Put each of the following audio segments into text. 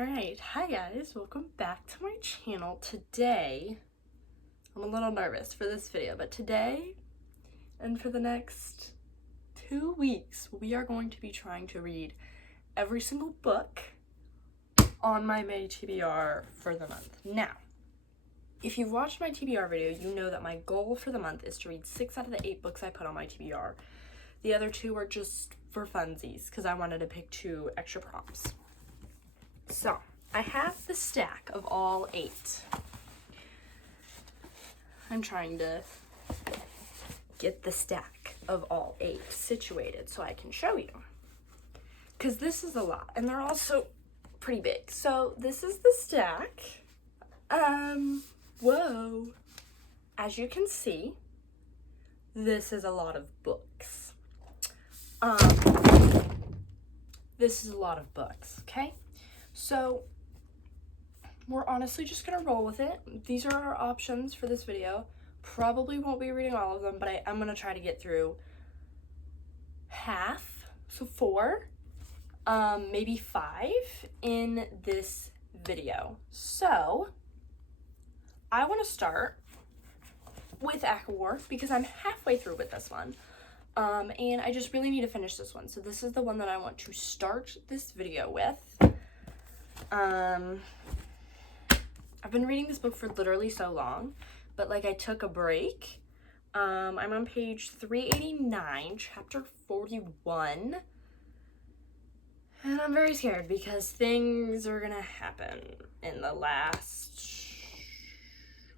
Alright, hi guys, welcome back to my channel. Today, I'm a little nervous for this video, but today and for the next 2 weeks, we are going to be trying to read every single book on my May TBR for the month. Now, if you've watched my TBR video, you know that my goal for the month is to read 6 out of the 8 books I put on my TBR. The other 2 are just for funsies, because I wanted to pick 2 extra prompts. So, I have the stack of all 8. I'm trying to get the stack of all 8 situated so I can show you. Because this is a lot, and they're also pretty big. So, this is the stack. Whoa. As you can see, this is a lot of books. This is a lot of books, okay? So, we're honestly just gonna roll with it. These are our options for this video. Probably won't be reading all of them, but I'm gonna try to get through half, so 4, maybe 5 in this video. So, I wanna start with ACOWAR because I'm halfway through with this one. And I just really need to finish this one. So this is the one that I want to start this video with. I've been reading this book for literally so long, but like I took a break. I'm on page 389, chapter 41. And I'm very scared because things are gonna happen in the last,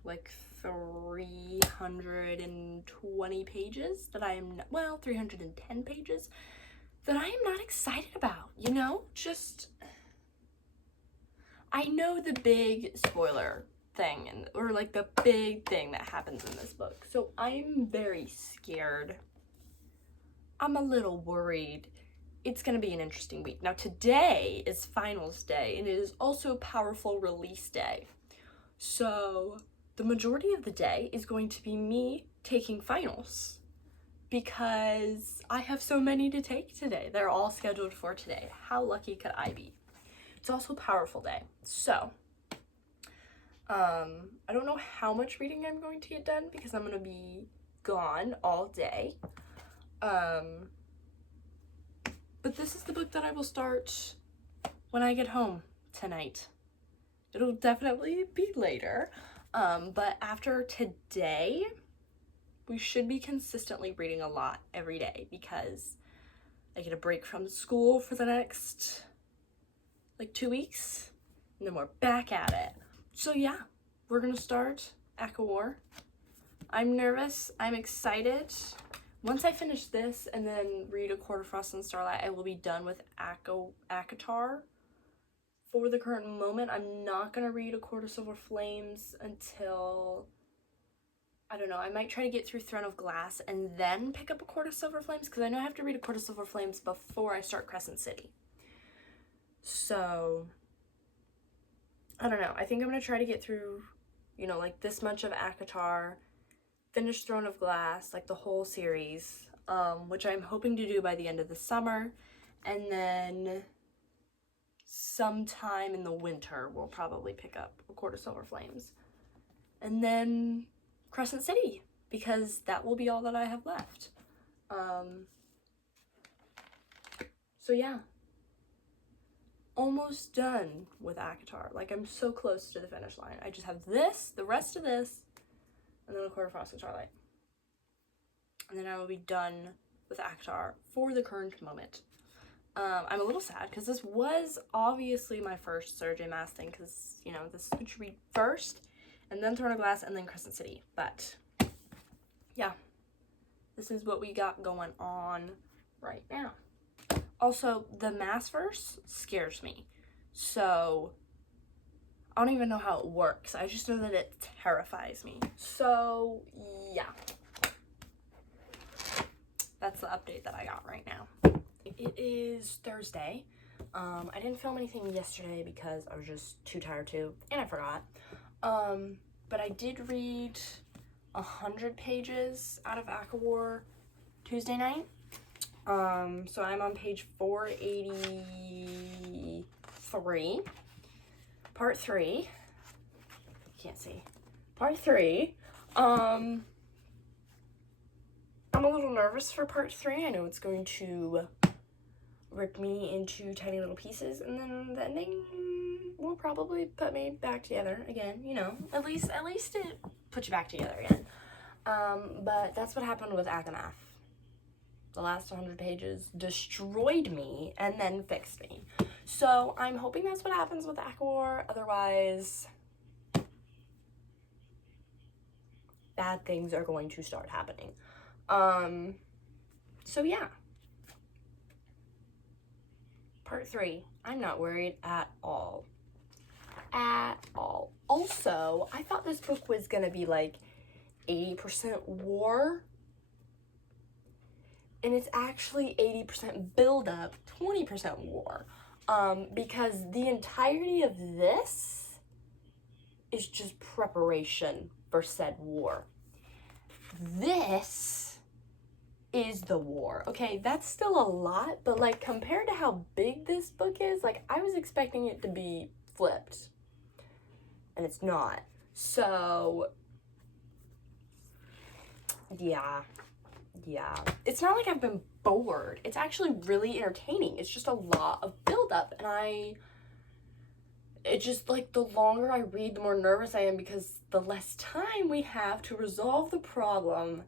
like, 320 pages that 310 pages that I am not excited about, you know? Just, I know the big spoiler thing, or like the big thing that happens in this book, so I'm very scared. I'm a little worried. It's gonna be an interesting week. Now today is finals day, and it is also powerful release day. So the majority of the day is going to be me taking finals because I have so many to take today. They're all scheduled for today. How lucky could I be? It's also a powerful day. So, I don't know how much reading I'm going to get done because I'm going to be gone all day. But this is the book that I will start when I get home tonight. It'll definitely be later. But after today, we should be consistently reading a lot every day because I get a break from school for the next, like, 2 weeks, and then we're back at it. So yeah, we're gonna start ACOWAR. I'm nervous, I'm excited. Once I finish this and then read A Court of Frost and Starlight, I will be done with ACOTAR. For the current moment, I'm not going to read A Court of Silver Flames until, I don't know, I might try to get through Throne of Glass and then pick up A Court of Silver Flames, because I know I have to read A Court of Silver Flames before I start Crescent City. So, I don't know. I think I'm going to try to get through, you know, like this much of ACOTAR, finish Throne of Glass, like the whole series, which I'm hoping to do by the end of the summer, and then sometime in the winter we'll probably pick up A Court of Silver Flames, and then Crescent City, because that will be all that I have left. So yeah, almost done with ACOTAR. Like, I'm so close to the finish line. I just have this, the rest of this, and then A Court of Frost and Starlight, and then I will be done with ACOTAR for the current moment. I'm a little sad because this was obviously my first Surge Mass thing, because, you know, this should read first, and then Throne of Glass, and then Crescent City. But yeah, this is what we got going on right now. Also, the Mass verse scares me, so I don't even know how it works. I just know that it terrifies me. So yeah, that's the update that I got right now. It is Thursday. I didn't film anything yesterday because I was just too tired to, and I forgot. But I did read 100 pages out of ACOWAR Tuesday night. So I'm on page 483. Part 3. Can't see. Part 3. I'm a little nervous for part 3. I know it's going to rip me into tiny little pieces, and then the ending will probably put me back together again, you know. At least it puts you back together again. But that's what happened with Akamath. The last 100 pages destroyed me and then fixed me. So I'm hoping that's what happens with Akawar. Otherwise, bad things are going to start happening. So yeah. Part 3. I'm not worried at all. At all. Also, I thought this book was gonna be like 80% war. And it's actually 80% build-up, 20% war. Because the entirety of this is just preparation for said war. This is the war. Okay, that's still a lot, but like compared to how big this book is, like I was expecting it to be flipped. And it's not. So, yeah. It's not like I've been bored. It's actually really entertaining. It's just a lot of build-up, and it's just like the longer I read, the more nervous I am because the less time we have to resolve the problem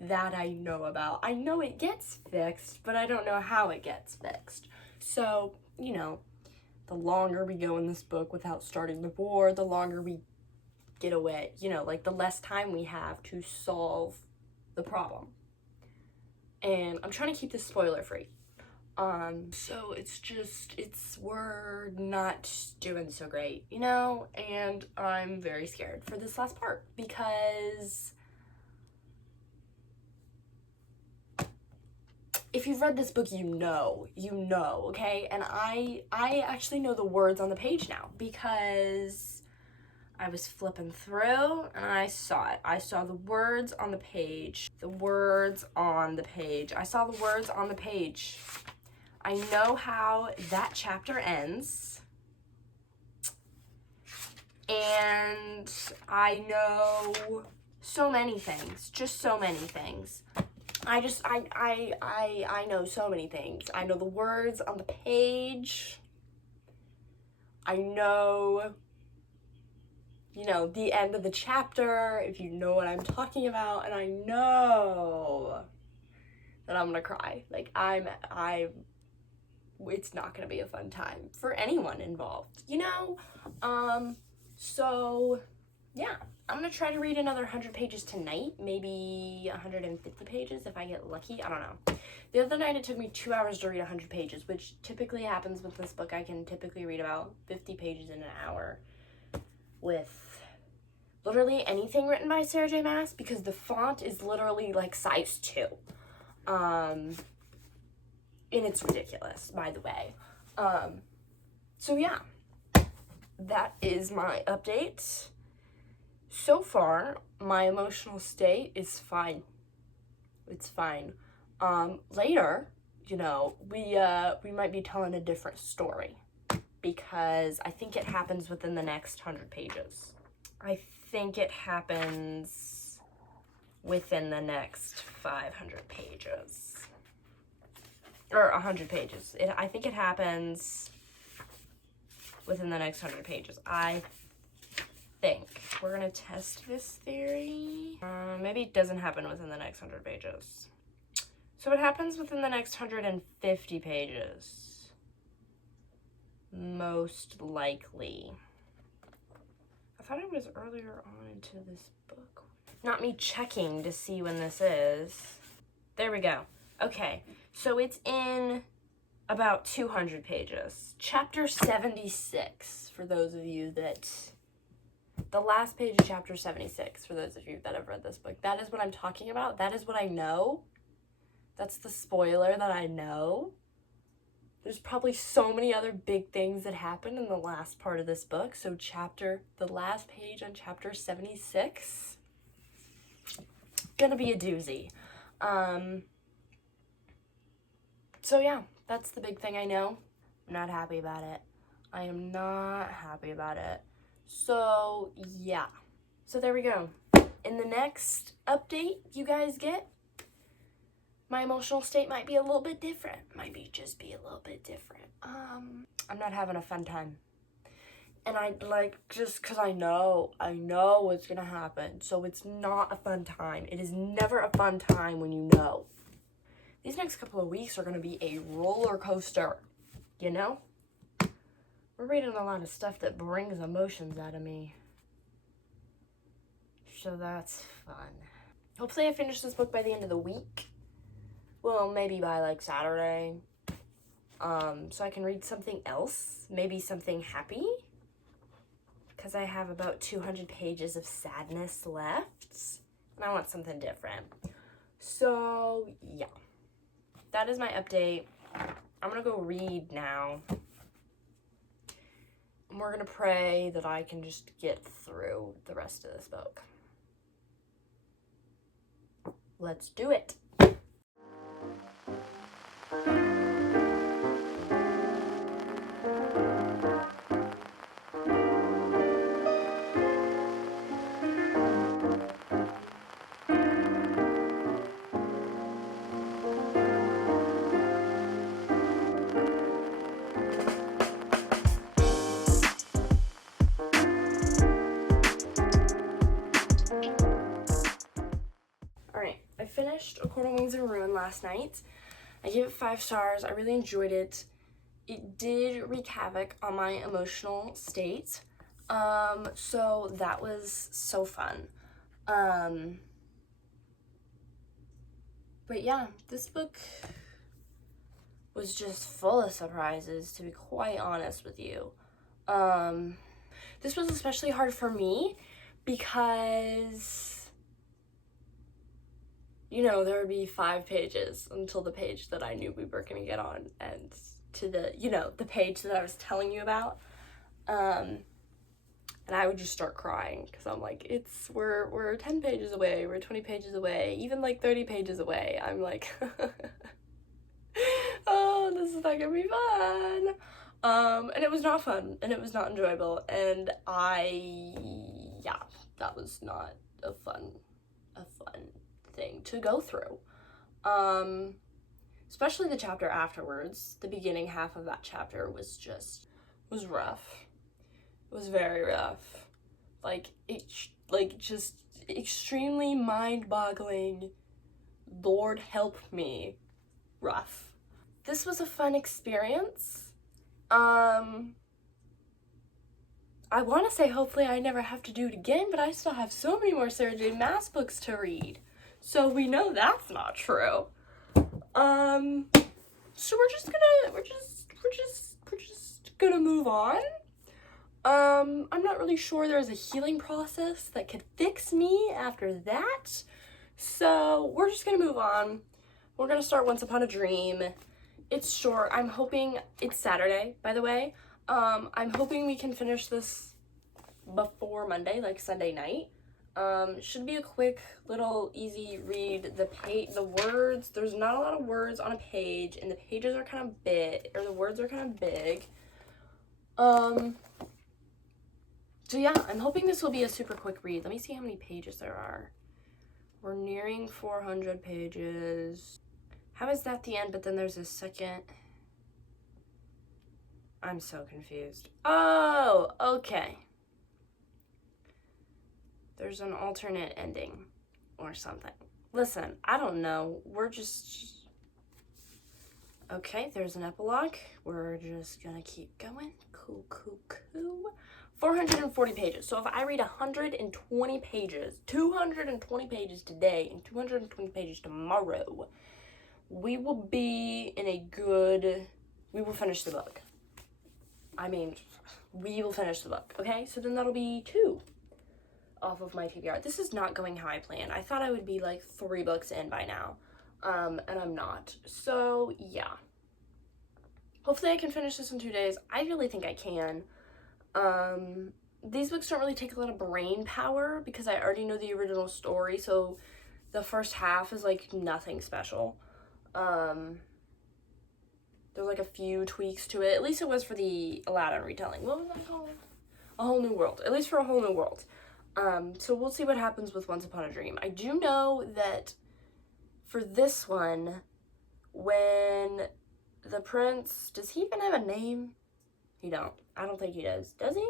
that I know about. I know it gets fixed, but I don't know how it gets fixed. So, you know, the longer we go in this book without starting the war, the longer we get away, you know, like the less time we have to solve the problem. And I'm trying to keep this spoiler free. So we're not doing so great, you know, and I'm very scared for this last part because if you've read this book, you know, okay? And I actually know the words on the page now because I was flipping through and I saw it. I saw the words on the page. I saw the words on the page. I know how that chapter ends. And I know so many things. Just so many things. I know so many things. I know the words on the page. I know, you know, the end of the chapter, if you know what I'm talking about, and I know that I'm gonna cry. Like, it's not gonna be a fun time for anyone involved, you know? So, yeah. I'm gonna try to read another 100 pages tonight, maybe 150 pages if I get lucky, I don't know. The other night it took me 2 hours to read 100 pages, which typically happens with this book. I can typically read about 50 pages in an hour with literally anything written by Sarah J. Maas because the font is literally like size 2. And it's ridiculous, by the way. So yeah, that is my update. So far, my emotional state is fine. It's fine. Later, you know, we might be telling a different story because I think it happens within the next 100 pages. I think it happens within the next 500 pages. Or 100 pages. I think it happens within the next 100 pages. I think. We're gonna test this theory. Maybe it doesn't happen within the next 100 pages. So it happens within the next 150 pages. Most likely. I thought it was earlier on into this book. Not me checking to see when this is. There we go. Okay, so it's in about 200 pages. Chapter 76, for those of you that... The last page of chapter 76, for those of you that have read this book. That is what I'm talking about. That is what I know. That's the spoiler that I know. There's probably so many other big things that happen in the last part of this book. So the last page on chapter 76, gonna be a doozy. So yeah, that's the big thing I know. I'm not happy about it. I am not happy about it. So, yeah. So there we go. In the next update you guys get, my emotional state might be a little bit different. Just be a little bit different. I'm not having a fun time. And just because I know what's gonna happen. So it's not a fun time. It is never a fun time when you know. These next couple of weeks are gonna be a roller coaster, you know? We're reading a lot of stuff that brings emotions out of me. So that's fun. Hopefully I finish this book by the end of the week. Well, maybe by like Saturday. So I can read something else. Maybe something happy. Because I have about 200 pages of sadness left. And I want something different. So, yeah. That is my update. I'm going to go read now. And we're going to pray that I can just get through the rest of this book. Let's do it. I finished A Court of Wings and Ruin last night. I gave it 5 stars. I really enjoyed it. It did wreak havoc on my emotional state. So that was so fun. But yeah, this book was just full of surprises, to be quite honest with you. This was especially hard for me because, you know, there would be 5 pages until the page that I knew we were going to get on, and to the, you know, the page that I was telling you about. And I would just start crying because I'm like, we're 10 pages away, we're 20 pages away, even like 30 pages away. I'm like, oh, this is not gonna be fun. And it was not fun, and it was not enjoyable, and yeah, that was not a fun thing to go through. Especially the chapter afterwards. The beginning half of that chapter was rough. It was very rough. Just extremely mind-boggling, Lord help me, rough. This was a fun experience. I want to say hopefully I never have to do it again, but I still have so many more Sarah J. Maas books to read. So we know that's not true. So we're just gonna move on. I'm not really sure there's a healing process that could fix me after that. So we're just gonna move on. We're gonna start Once Upon a Dream. It's short. I'm hoping it's Saturday, by the way. I'm hoping we can finish this before Monday, like Sunday night. Should be a quick little easy read. The words, there's not a lot of words on a page, and the pages are kind of big, or the words are kind of big. So yeah, I'm hoping this will be a super quick read. Let me see how many pages there are. We're nearing 400 pages. How is that the end, but then there's a second? I'm so confused. Oh, okay. There's an alternate ending or something. Listen, I don't know. We're just... Okay, there's an epilogue. We're just gonna keep going. Cool. 440 pages. So if I read 120 pages, 220 pages today and 220 pages tomorrow, we will be in a good... We will finish the book. I mean, we will finish the book, okay? So then that'll be 2 off of my TBR. This is not going how I planned. I thought I would be like 3 books in by now, and I'm not. So yeah, hopefully I can finish this in 2 days. I really think I can. These books don't really take a lot of brain power because I already know the original story, so the first half is like nothing special. There's like a few tweaks to it. At least it was for the Aladdin retelling. What was that called? A Whole New World. At least for A Whole New World. So we'll see what happens with Once Upon a Dream. I do know that for this one, when the prince, does he even have a name? He don't. I don't think he does. Does he?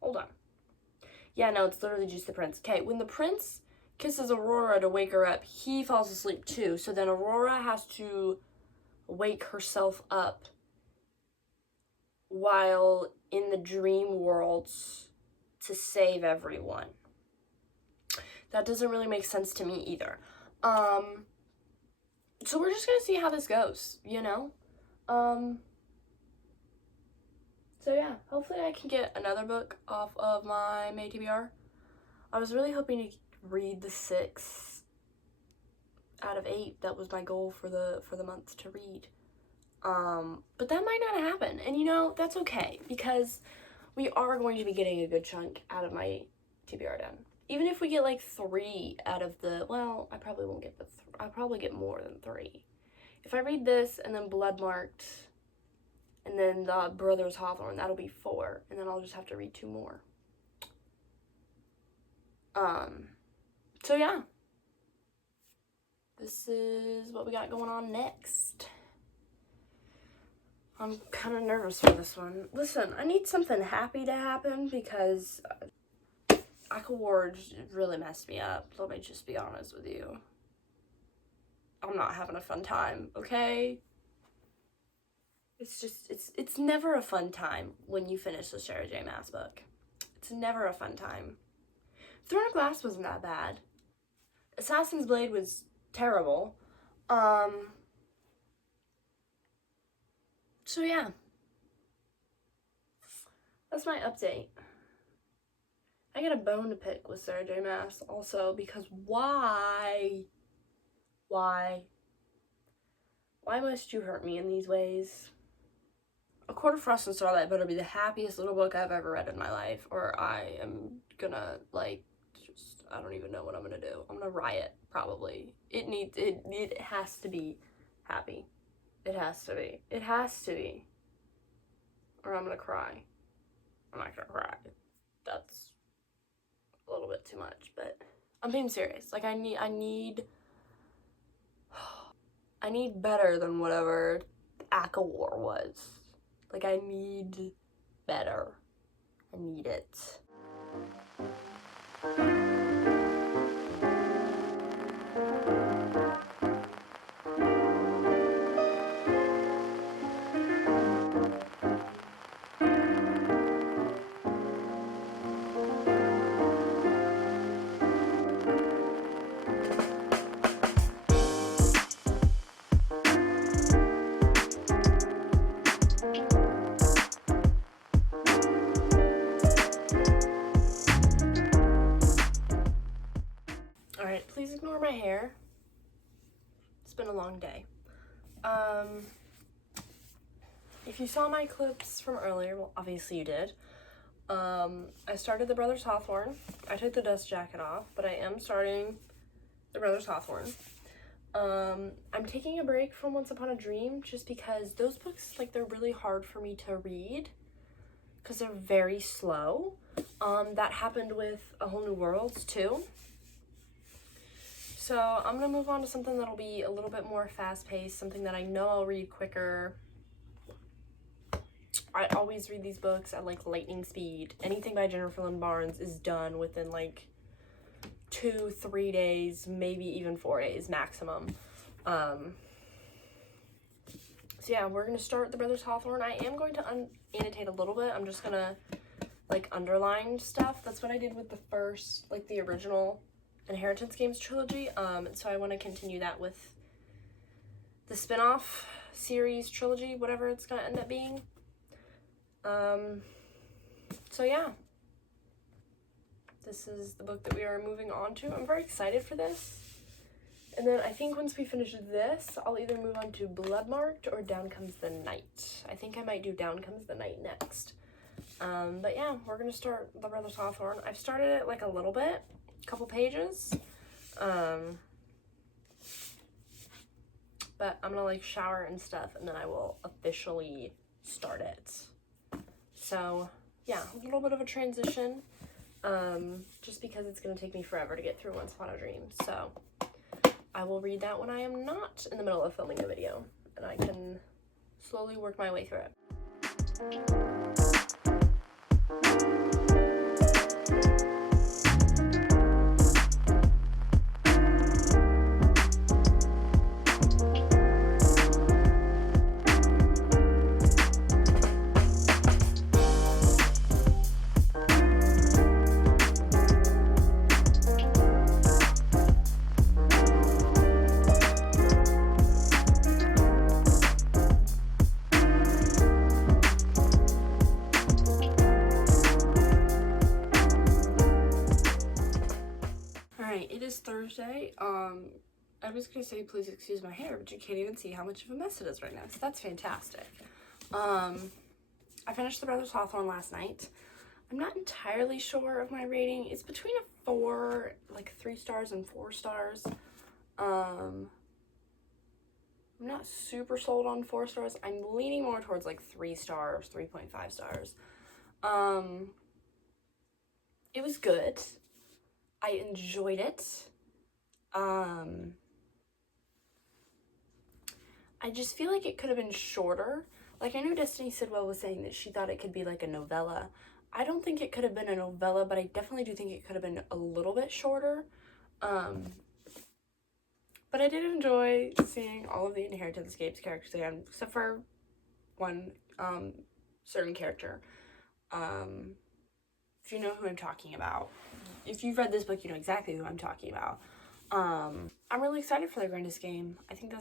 Hold on. Yeah, no, it's literally just the prince. Okay, when the prince kisses Aurora to wake her up, he falls asleep too. So then Aurora has to wake herself up while in the dream worlds to save everyone. That doesn't really make sense to me either. So we're just gonna see how this goes, you know? So yeah, hopefully I can get another book off of my May TBR. I was really hoping to read the 6 out of 8. That was my goal for the month to read. But that might not happen. And you know, that's okay, because we are going to be getting a good chunk out of my TBR done. Even if we get like 3 out of the, well, I probably won't get I'll probably get more than 3. If I read this and then Bloodmarked and then the Brothers Hawthorne, that'll be 4. And then I'll just have to read 2 more. So yeah. This is what we got going on next. I'm kind of nervous for this one. Listen, I need something happy to happen because Aqua Ward really messed me up. Let me just be honest with you. I'm not having a fun time, okay? It's just, it's never a fun time when you finish the Sarah J. Maas book. It's never a fun time. Throne of Glass wasn't that bad. Assassin's Blade was terrible. So yeah. That's my update. I got a bone to pick with Sarah J. Maas also, because why? Why must you hurt me in these ways? A Court of Frost and Starlight better be the happiest little book I've ever read in my life, or I am gonna, like, just, I don't even know what I'm gonna do. I'm gonna riot, probably. It has to be happy. It has to be. It has to be. Or I'm gonna cry. I'm not gonna cry. That's a little bit too much, but I'm being serious. Like, I need better than whatever Aqua War was. Like, I need better. I need it. Alright, please ignore my hair. It's been a long day. If you saw my clips from earlier, well, obviously you did. I started the Brothers Hawthorne. I took the dust jacket off, but I am starting the Brothers Hawthorne. I'm taking a break from Once Upon a Dream just because those books, like, they're really hard for me to read because they're very slow. That happened with A Whole New World too. So I'm gonna move on to something that'll be a little bit more fast-paced, something that I know I'll read quicker. I always read these books at like lightning speed. Anything by Jennifer Lynn Barnes is done within like 2-3 days, maybe even 4 days maximum. So yeah, we're gonna start the Brothers Hawthorne. I am going to annotate a little bit. I'm just gonna like underline stuff. That's what I did with the first, like the original Inheritance Games trilogy. So I want to continue that with the spin-off series trilogy, whatever it's gonna end up being. So yeah, this is the book that we are moving on to. I'm very excited for this. And then I think once we finish this, I'll either move on to Bloodmarked or Down Comes the Night. I think I might do Down Comes the Night next. But yeah, we're gonna start the Brothers Hawthorne. I've started it like a little bit, a couple pages. But but I'm gonna like shower and stuff, and then I will officially start it. So yeah, a little bit of a transition, just because it's gonna take me forever to get through Once Upon a Dream. So I will read that when I am not in the middle of filming the video, and I can slowly work my way through it. It is Thursday. I was gonna say please excuse my hair, but you can't even see how much of a mess it is right now, so that's fantastic. I finished The Brothers Hawthorne last night. I'm not entirely sure of my rating. It's between a 4, like 3 stars and 4 stars. I'm not super sold on 4 stars. I'm leaning more towards like 3 stars, 3.5 stars. It was good. I enjoyed it. I just feel like it could have been shorter. Like, I know Destiny Sidwell was saying that she thought it could be like a novella. I don't think it could have been a novella, but I definitely do think it could have been a little bit shorter. But I did enjoy seeing all of the Inheritance Games characters again, except for one certain character. If you know who I'm talking about. If you've read this book, you know exactly who I'm talking about. I'm really excited for The Grandest Game. I think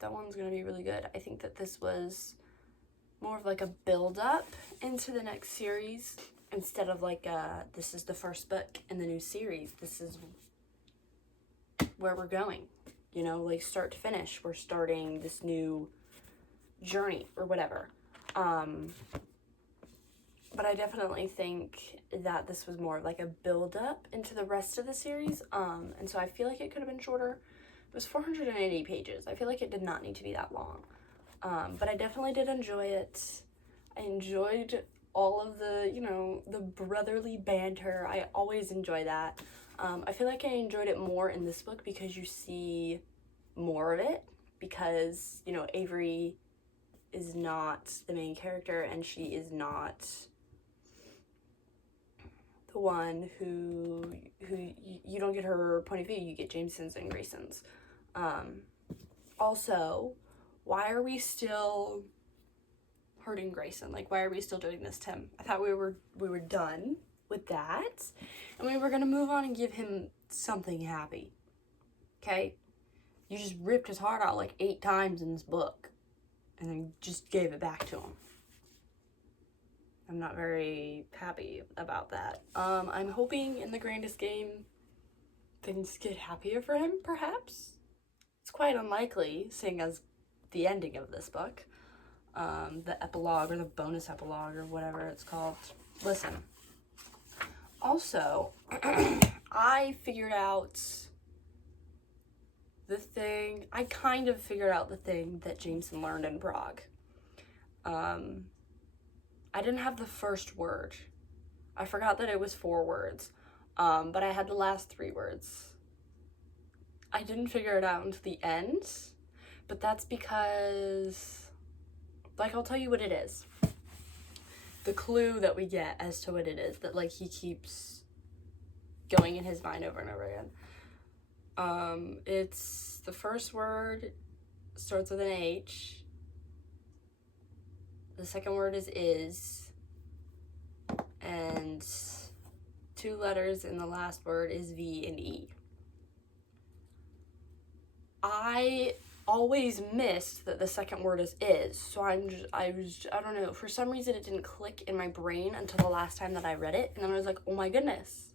that one's gonna be really good. I think that this was more of like a build-up into the next series instead of like this is the first book in the new series. This is where we're going, you know, like start to finish. We're starting this new journey or whatever. But I definitely think that this was more of like a build-up into the rest of the series. And so I feel like it could have been shorter. It was 480 pages. I feel like it did not need to be that long. But I definitely did enjoy it. I enjoyed all of the, you know, the brotherly banter. I always enjoy that. I feel like I enjoyed it more in this book because you see more of it. Because, you know, Avery is not the main character and she is not the one who you don't get her point of view, you get Jameson's and Grayson's. Also, why are we still hurting Grayson? Like, why are we still doing this to him? I thought we were done with that and we were gonna move on and give him something happy. Okay? You just ripped his heart out like 8 times in this book and then just gave it back to him. I'm not very happy about that. I'm hoping in The Grandest Game things get happier for him, perhaps. It's quite unlikely, seeing as the ending of this book. The epilogue or the bonus epilogue or whatever it's called. Listen. Also, I figured out I kind of figured out the thing that Jameson learned in Prague. I didn't have the first word. I forgot that it was 4 words, but I had the last 3 words. I didn't figure it out until the end, but that's because, like, I'll tell you what it is. The clue that we get as to what it is that, like, he keeps going in his mind over and over again. It's the first word starts with an H. The second word is, and 2 letters in the last word is V and E. I always missed that the second word is, so I don't know, for some reason it didn't click in my brain until the last time that I read it, and then I was like, oh my goodness,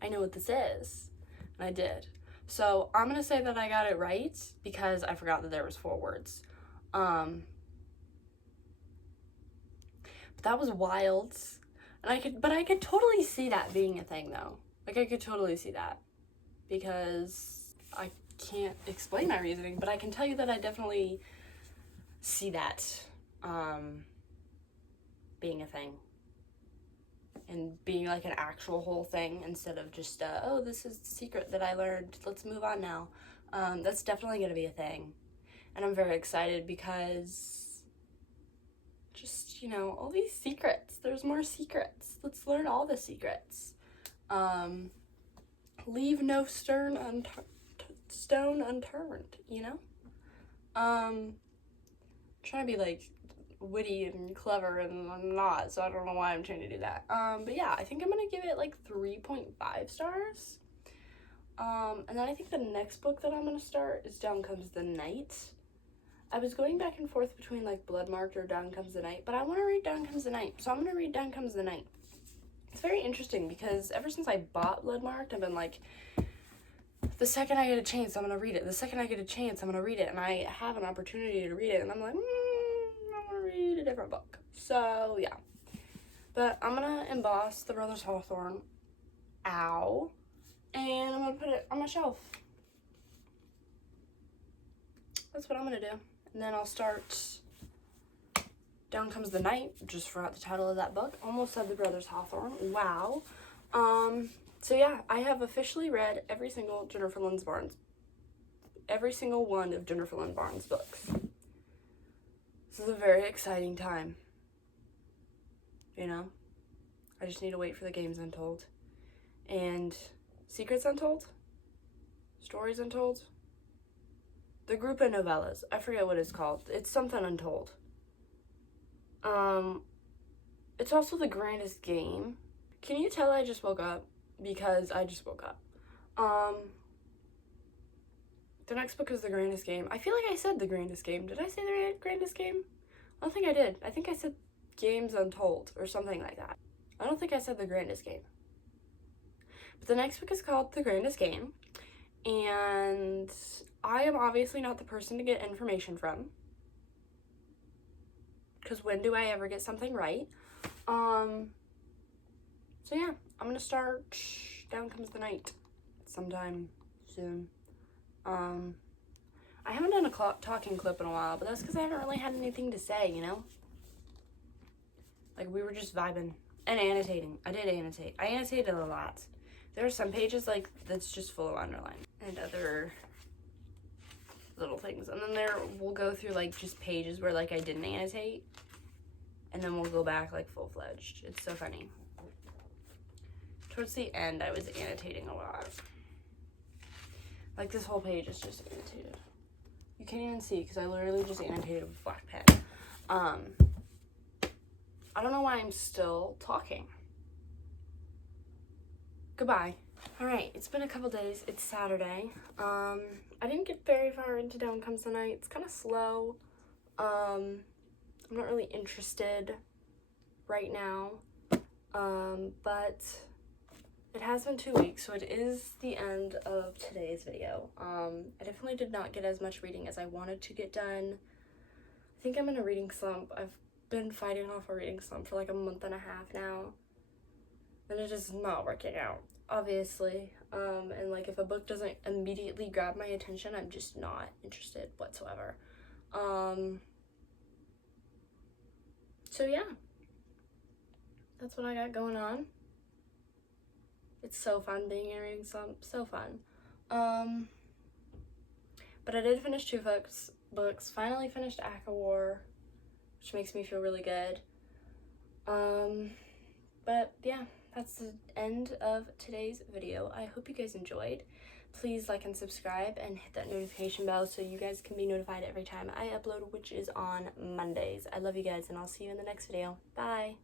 I know what this is, and I did. So I'm gonna say that I got it right because I forgot that there was 4 words. That was wild, and I could totally see that being a thing though. Like, I could totally see that because I can't explain my reasoning, but I can tell you that I definitely see that being a thing and being like an actual whole thing instead of just oh, this is the secret that I learned, let's move on now. That's definitely gonna be a thing, and I'm very excited because just, you know, all these secrets, there's more secrets. Let's learn all the secrets. Leave no stone unturned, you know? Trying to be like witty and clever, and I'm not, so I don't know why I'm trying to do that. But yeah, I think I'm gonna give it like 3.5 stars. And then I think the next book that I'm gonna start is Down Comes the Night. I was going back and forth between like Bloodmarked or Down Comes the Night, but I want to read Down Comes the Night, so I'm gonna read Down Comes the Night. It's very interesting because ever since I bought Bloodmarked, I've been like, the second I get a chance, I'm gonna read it. The second I get a chance, I'm gonna read it, and I have an opportunity to read it, and I'm like, I want to read a different book. So yeah, but I'm gonna emboss The Brothers Hawthorne, ow, and I'm gonna put it on my shelf. That's what I'm gonna do. And then I'll start Down Comes the Night. Just forgot the title of that book. Almost said The Brothers Hawthorne. Wow. So yeah, I have officially read every single Jennifer Lynn Barnes. Every single one of Jennifer Lynn Barnes' books. This is a very exciting time. You know? I just need to wait for the Games Untold. And Secrets Untold? Stories Untold? The group of novellas. I forget what it's called. It's something Untold. It's also The Grandest Game. Can you tell I just woke up? Because I just woke up. The next book is The Grandest Game. I feel like I said The Grandest Game. Did I say The Grandest Game? I don't think I did. I think I said Games Untold or something like that. I don't think I said The Grandest Game. But the next book is called The Grandest Game. And I am obviously not the person to get information from. Because when do I ever get something right? So yeah, I'm gonna start Down Comes the Night sometime soon. I haven't done a talking clip in a while, but that's because I haven't really had anything to say, you know? Like, we were just vibing and annotating. I did annotate. I annotated a lot. There are some pages, like, that's just full of underline and other little things. And then we'll go through, like, just pages where, like, I didn't annotate. And then we'll go back, like, full-fledged. It's so funny. Towards the end, I was annotating a lot. Like, this whole page is just annotated. You can't even see, because I literally just annotated with a black pen. I don't know why I'm still talking. Goodbye. Alright, it's been a couple days. It's Saturday. I didn't get very far into Down Comes the Night. It's kind of slow. I'm not really interested right now. But it has been 2 weeks, so it is the end of today's video. I definitely did not get as much reading as I wanted to get done. I think I'm in a reading slump. I've been fighting off a reading slump for like a month and a half now. And it is not working out, obviously. And like if a book doesn't immediately grab my attention, I'm just not interested whatsoever. So yeah. That's what I got going on. It's so fun being in a reading slump, so fun. But I did finish 2 books, finally finished ACOWAR, which makes me feel really good. But yeah, that's the end of today's video. I hope you guys enjoyed. Please like and subscribe and hit that notification bell so you guys can be notified every time I upload, which is on Mondays. I love you guys, and I'll see you in the next video. Bye!